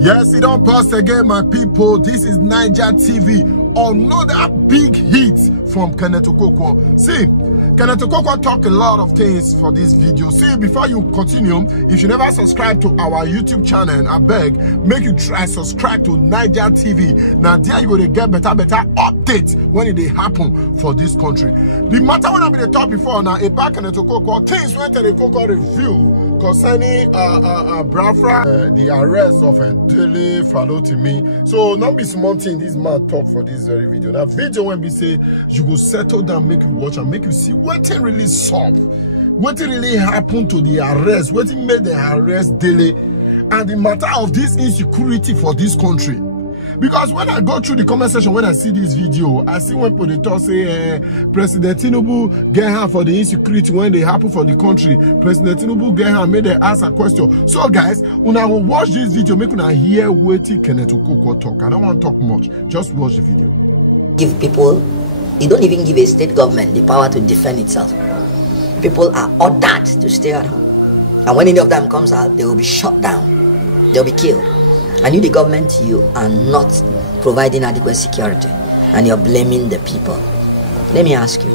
Yes, it don't pass again, my people. This is Nigeria TV. Another big hit from Keneth Okonkwo. See, Keneth Okonkwo talk a lot of things for this video. See, before you continue, if you never subscribe to our YouTube channel, I beg, make you try subscribe to Nigeria TV. Now there you go to get better updates when it happen for this country. The matter when I be the talk before now about Keneth Okonkwo, things went to the Okonkwo review concerning Biafra, the arrest of Dele Falotimi. So not be small thing this man talk for this very video. Now video when we say you go settle down, make you watch and make you see what really solve, what really happened to the arrest, what made the arrest Dele, and the matter of this insecurity for this country. Because when I go through the comment section, when I see this video, I see when people talk say President Tinubu get her for the insecurity when they happen for the country. President Tinubu get her, made they ask a question. So guys, when I will watch this video, make una hear what Keneth Okonkwo talk. I don't want to talk much. Just watch the video. Give people, you don't even give a state government the power to defend itself. People are ordered to stay at home. And when any of them comes out, they will be shot down. They'll be killed. And you, the government, you are not providing adequate security, and you're blaming the people. Let me ask you,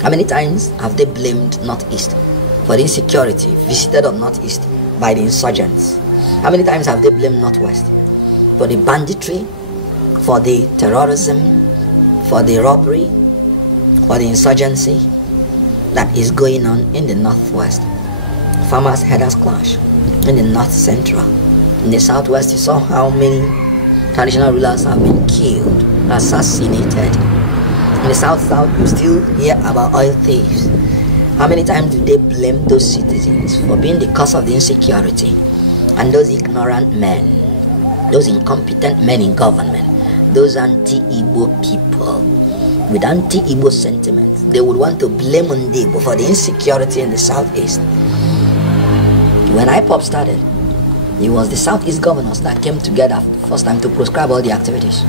how many times have they blamed Northeast for the insecurity visited on Northeast by the insurgents? How many times have they blamed Northwest for the banditry, for the terrorism, for the robbery, for the insurgency that is going on in the Northwest? Farmers' headers clash in the North Central. In the Southwest, you saw how many traditional rulers have been killed, assassinated. In the South, you still hear about oil thieves. How many times do they blame those citizens for being the cause of the insecurity? And those ignorant men, those incompetent men in government, those anti-Igbo people with anti-Igbo sentiments, they would want to blame Ndebo for the insecurity in the Southeast. When IPOP started, it was the Southeast governors that came together first time to prescribe all the activities.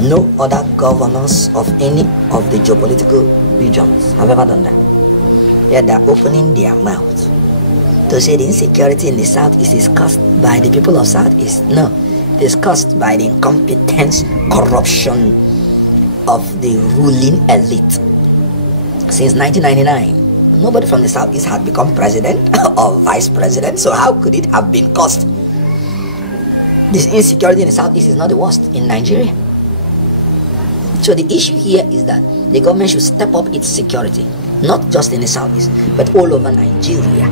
No other governors of any of the geopolitical regions have ever done that. Yet they're opening their mouths to say the insecurity in the Southeast is caused by the people of Southeast. No, it is caused by the incompetence, corruption of the ruling elite. Since 1999, nobody from the Southeast had become president or vice president, so how could it have been caused? This insecurity in the Southeast is not the worst in Nigeria. So the issue here is that the government should step up its security, not just in the Southeast, but all over Nigeria,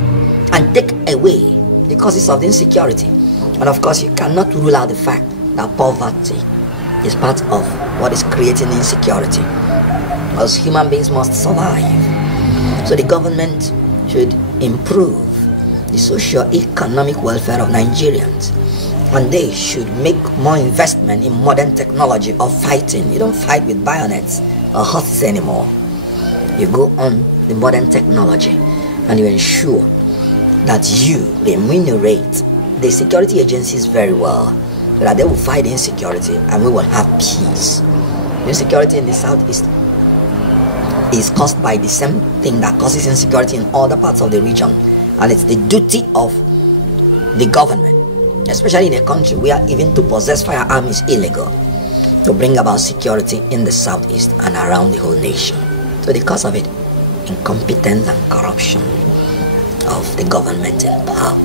and take away the causes of the insecurity. And of course, you cannot rule out the fact that poverty is part of what is creating insecurity, because human beings must survive. So the government should improve the socio-economic welfare of Nigerians, and they should make more investment in modern technology of fighting. You don't fight with bayonets or horses anymore. You go on the modern technology and you ensure that you remunerate the security agencies very well, so that they will fight insecurity and we will have peace. The insecurity in the Southeast is caused by the same thing that causes insecurity in other parts of the region, and it's the duty of the government, especially in a country where even to possess firearm is illegal, to bring about security in the Southeast and around the whole nation. So the cause of it, incompetence and corruption of the government in power.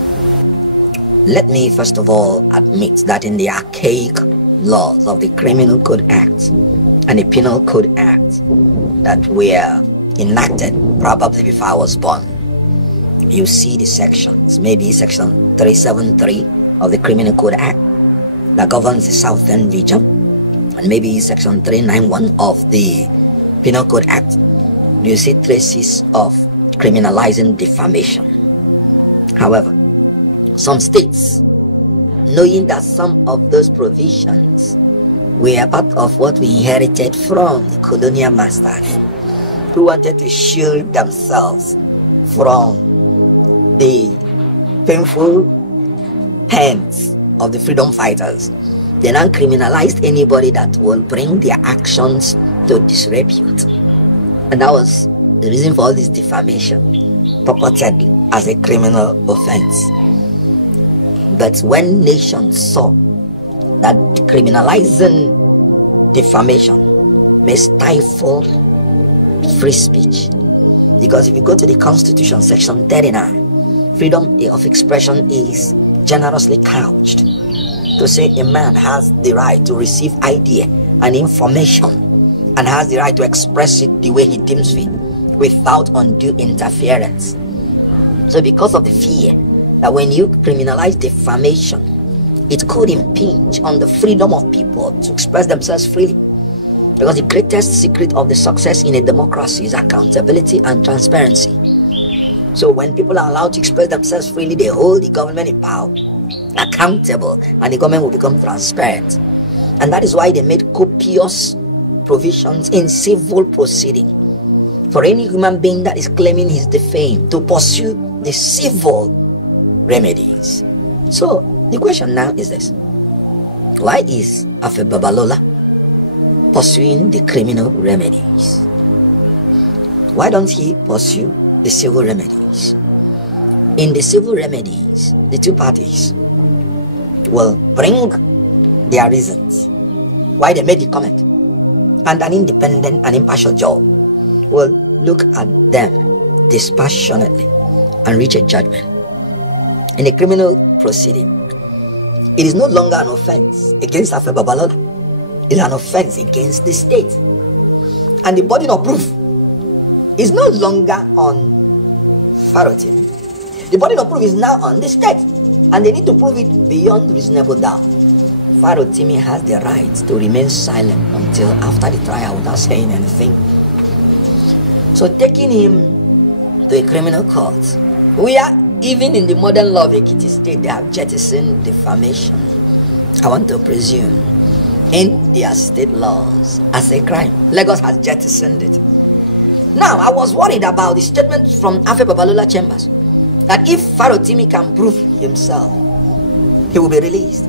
Let me first of all admit that in the archaic laws of the Criminal Code Act and the Penal Code Act that were enacted probably before I was born, you see the sections, maybe section 373 of the Criminal Code Act that governs the Southern region, and maybe section 391 of the Penal Code Act. You see traces of criminalizing defamation. However, some states, knowing that some of those provisions were part of what we inherited from the colonial masters, who wanted to shield themselves from the painful hands of the freedom fighters, they now criminalized anybody that will bring their actions to disrepute. And that was the reason for all this defamation, purported as a criminal offense. But when nations saw that criminalizing defamation may stifle free speech, because if you go to the Constitution, section 39, freedom of expression is generously couched to say a man has the right to receive idea and information and has the right to express it the way he deems fit without undue interference. So because of the fear that when you criminalize defamation, it could impinge on the freedom of people to express themselves freely. Because the greatest secret of the success in a democracy is accountability and transparency. So when people are allowed to express themselves freely, they hold the government in power accountable, and the government will become transparent. And that is why they made copious provisions in civil proceeding for any human being that is claiming he's defamed to pursue the civil remedies. So the question now is this: why is Afe Babalola pursuing the criminal remedies? Why don't he pursue the civil remedies? In the civil remedies, the two parties will bring their reasons why they made the comment, and an independent and impartial judge will look at them dispassionately and reach a judgment. In a criminal proceeding, it is no longer an offense against Afe Babalola. It's an offense against the state, and the burden of proof is no longer on Farotimi. The burden of proof is now on the state, and they need to prove it beyond reasonable doubt. Farotimi has the right to remain silent until after the trial without saying anything. So taking him to a criminal court, where even in the modern law of Ekiti State they have jettisoned defamation, I want to presume in their state laws as a crime. Lagos has jettisoned it. Now, I was worried about the statement from Afe Babalola Chambers that if Farotimi can prove himself, he will be released.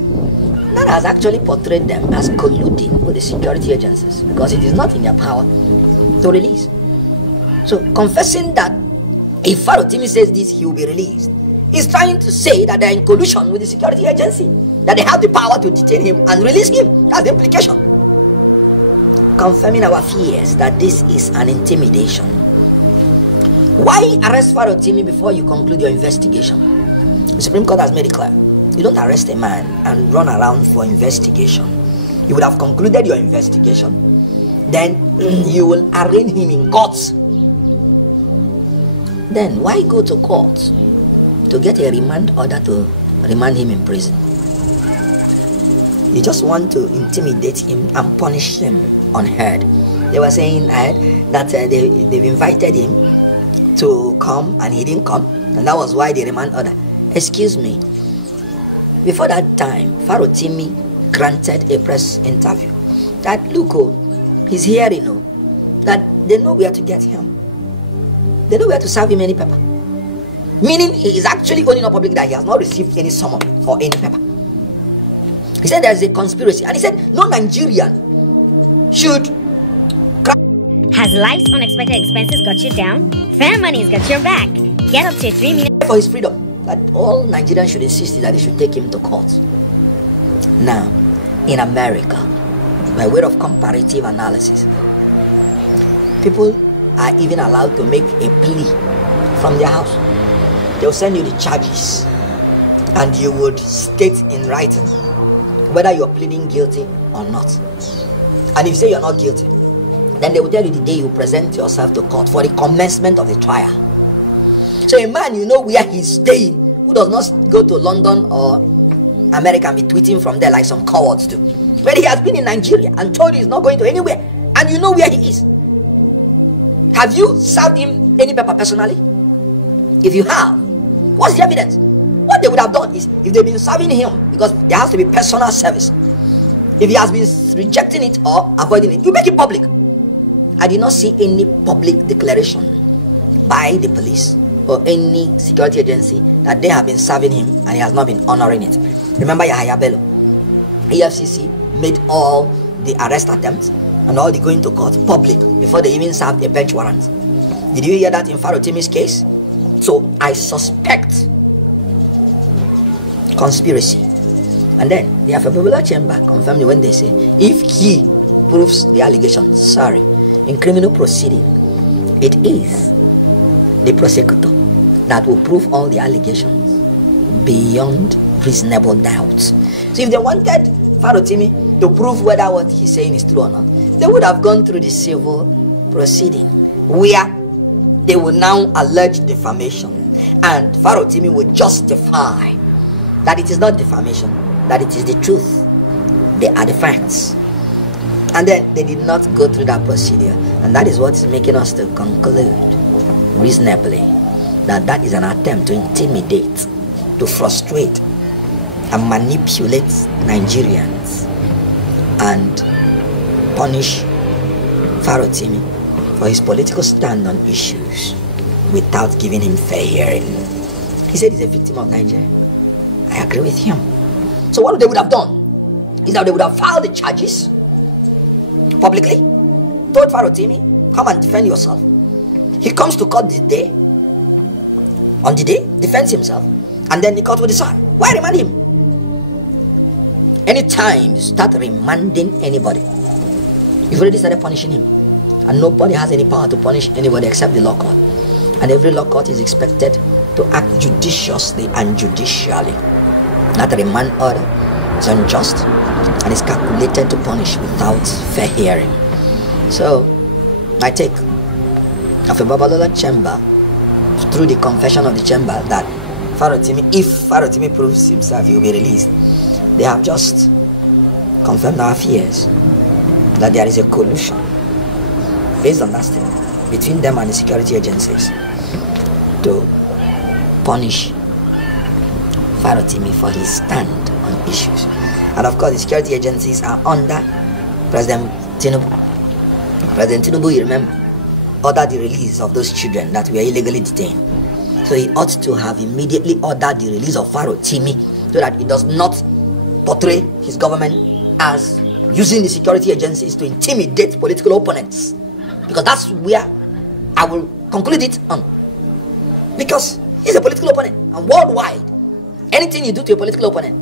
That has actually portrayed them as colluding with the security agencies, because it is not in their power to release. So confessing that if Farotimi says this, he will be released, is trying to say that they are in collusion with the security agency, that they have the power to detain him and release him. That's the implication. Confirming our fears that this is an intimidation. Why arrest Farotimi before you conclude your investigation? The Supreme Court has made it clear. You don't arrest a man and run around for investigation. You would have concluded your investigation, then you will arraign him in court. Then why go to court to get a remand order to remand him in prison? You just want to intimidate him and punish him unheard. They were saying that they've invited him to come and he didn't come, and that was why the remand order. Excuse me. Before that time, Farotimi granted a press interview that, look, he's here, that they know where to get him. They know where to serve him any paper. Meaning he is actually owning up public that he has not received any summon or any paper. He said there's a conspiracy, and he said no Nigerian should. Has life's unexpected expenses got you down? Fair Money's got your back. Get up to 3 million for his freedom. That all Nigerians should insist that they should take him to court. Now, in America, by way of comparative analysis, people are even allowed to make a plea from their house. They'll send you the charges, and you would state in writing whether you're pleading guilty or not. And if you say you're not guilty, then they will tell you the day you present yourself to court for the commencement of the trial. So a man, where he's staying, who does not go to London or America and be tweeting from there like some cowards do. But he has been in Nigeria and told you he's not going to anywhere, and you know where he is. Have you served him any paper personally? If you have, what's the evidence? What they would have done is, if they've been serving him, because there has to be personal service, if he has been rejecting it or avoiding it, you make it public. I did not see any public declaration by the police or any security agency that they have been serving him and he has not been honoring it. Remember Yahaya Bello? EFCC made all the arrest attempts and all the going to court public before they even served a bench warrant. Did you hear that in Farotimi's case? So I suspect conspiracy. And then the Afebabula chamber confirmed when they say if he proves the allegation, sorry, in criminal proceeding, it is the prosecutor that will prove all the allegations beyond reasonable doubt. So if they wanted Farotimi to prove whether what he's saying is true or not, they would have gone through the civil proceeding where they will now allege defamation, and Farotimi would justify that it is not defamation, that it is the truth, they are the facts. And then they did not go through that procedure, and that is what is making us to conclude reasonably that that is an attempt to intimidate, to frustrate and manipulate Nigerians and punish Farotimi for his political stand on issues without giving him fair hearing. He said he's a victim of Nigeria. I agree with him. So what they would have done is that they would have filed the charges publicly, told Farotimi, come and defend yourself. He comes to court this day, on the day, defends himself, and then the court will decide. Why remand him? Anytime you start remanding anybody, you've already started punishing him. And nobody has any power to punish anybody except the law court. And every law court is expected to act judiciously and judicially. That a remand order is unjust and is calculated to punish without fair hearing. So, I take of a Babalola chamber, through the confession of the chamber, that Farotimi, if Farotimi proves himself, he will be released. They have just confirmed our fears that there is a collusion based on that statement between them and the security agencies to punish Farotimi for his stand on issues. And of course, the security agencies are under President Tinubu. President Tinubu, you remember, ordered the release of those children that were illegally detained. So he ought to have immediately ordered the release of Farotimi so that it does not portray his government as using the security agencies to intimidate political opponents. Because that's where I will conclude it on. Because he's a political opponent, and worldwide, anything you do to a political opponent,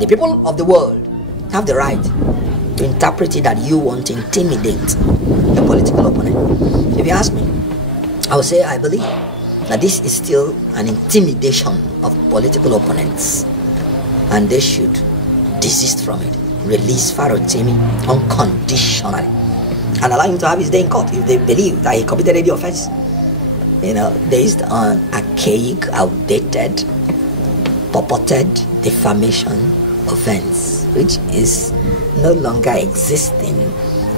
the people of the world have the right to interpret it that you want to intimidate a political opponent. If you ask me, I would say I believe that this is still an intimidation of political opponents, and they should desist from it. Release Farotimi unconditionally and allow him to have his day in court if they believe that he committed any offense, based on archaic, outdated, purported defamation offense, which is no longer existing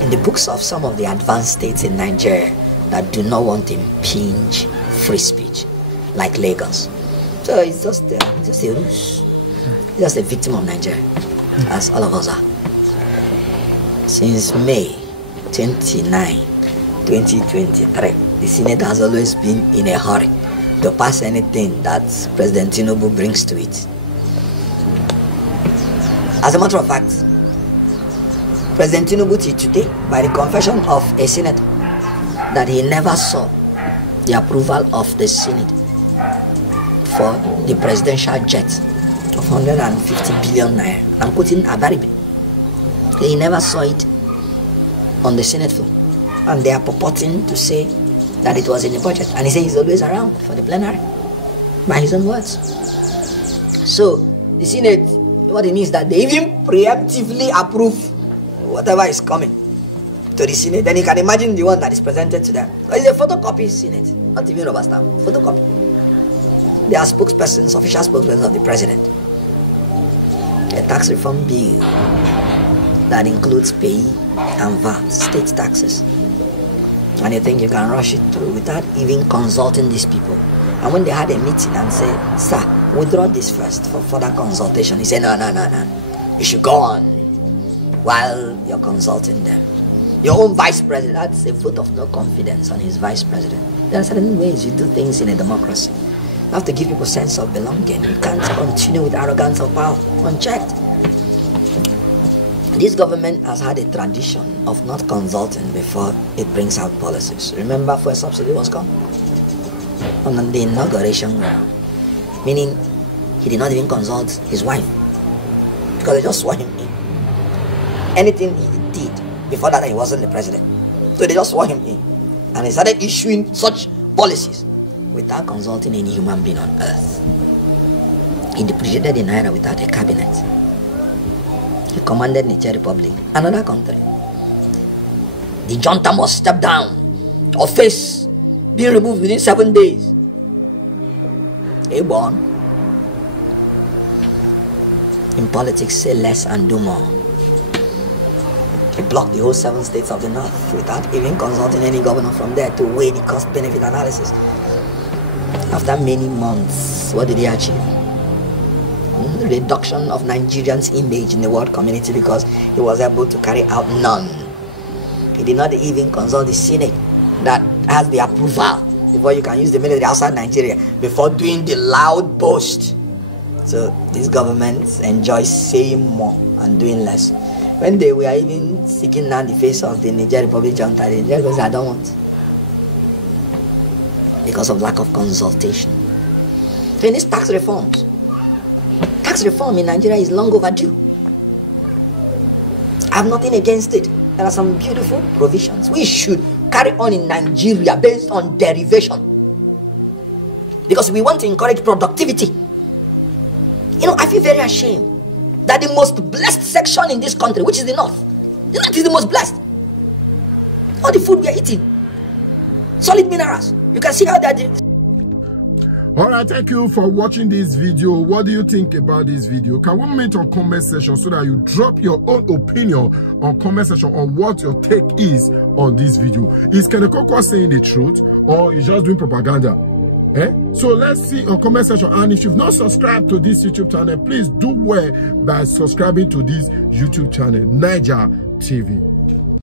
in the books of some of the advanced states in Nigeria that do not want to impinge free speech, like Lagos. So it's just a ruse. He's just a victim of Nigeria, as all of us are. Since May 29, 2023, the Senate has always been in a hurry to pass anything that President Tinubu brings to it. As a matter of fact, President Tinubu today, by the confession of a senator, that he never saw the approval of the Senate for the presidential jet of 150 billion naira. I'm quoting Abaribe. He never saw it on the Senate floor, and they are purporting to say that it was in the budget, and he says he's always around for the plenary, by his own words. So the Senate, what it means is that they even preemptively approve whatever is coming to the Senate. Then you can imagine the one that is presented to them. It's a photocopy Senate, not even rubber stamp, photocopy. They are spokespersons, official spokespersons of the president. A tax reform bill that includes pay and VAT, state taxes. And you think you can rush it through without even consulting these people. And when they had a meeting and said, sir, withdraw this first for further consultation, he said, no. You should go on while you're consulting them. Your own vice president, that's a vote of no confidence on his vice president. There are certain ways you do things in a democracy. You have to give people a sense of belonging. You can't continue with arrogance of power unchecked. This government has had a tradition of not consulting before it brings out policies. Remember, fuel subsidy was gone on the inauguration ground, meaning He did not even consult his wife because they just swore him in. Anything he did before that, he wasn't the president. So they just swore him in. And he started issuing such policies without consulting any human being on earth. He depreciated the naira without a cabinet. He commanded Nigeria Republic, another country. The junta must step down or face being removed within 7 days. Aborn. In politics, say less and do more. He blocked the whole 7 states of the north without even consulting any governor from there to weigh the cost-benefit analysis. After many months, what did he achieve? Reduction of Nigerians' image in the world community because he was able to carry out none. He did not even consult the Senate that has the approval before you can use the military outside Nigeria before doing the loud boast. So these governments enjoy saying more and doing less. When they were even seeking down the face of the Nigeria Republic junta, the Nigeria goes, I don't want. Because of lack of consultation. So in these tax reforms, tax reform in Nigeria is long overdue. I have nothing against it. There are some beautiful provisions. We should carry on in Nigeria based on derivation. Because we want to encourage productivity. You know, I feel very ashamed that the most blessed section in this country, which is the north, is the most blessed. All the food we are eating, solid minerals. You can see how that. Alright, thank you for watching this video. What do you think about this video? Can we meet on comment section so that you drop your own opinion on comment section on what your take is on this video? Is Keneth saying the truth or is just doing propaganda? So let's see on comment section. And if you've not subscribed to this YouTube channel, please do well by subscribing to this YouTube channel, Nigeria TV.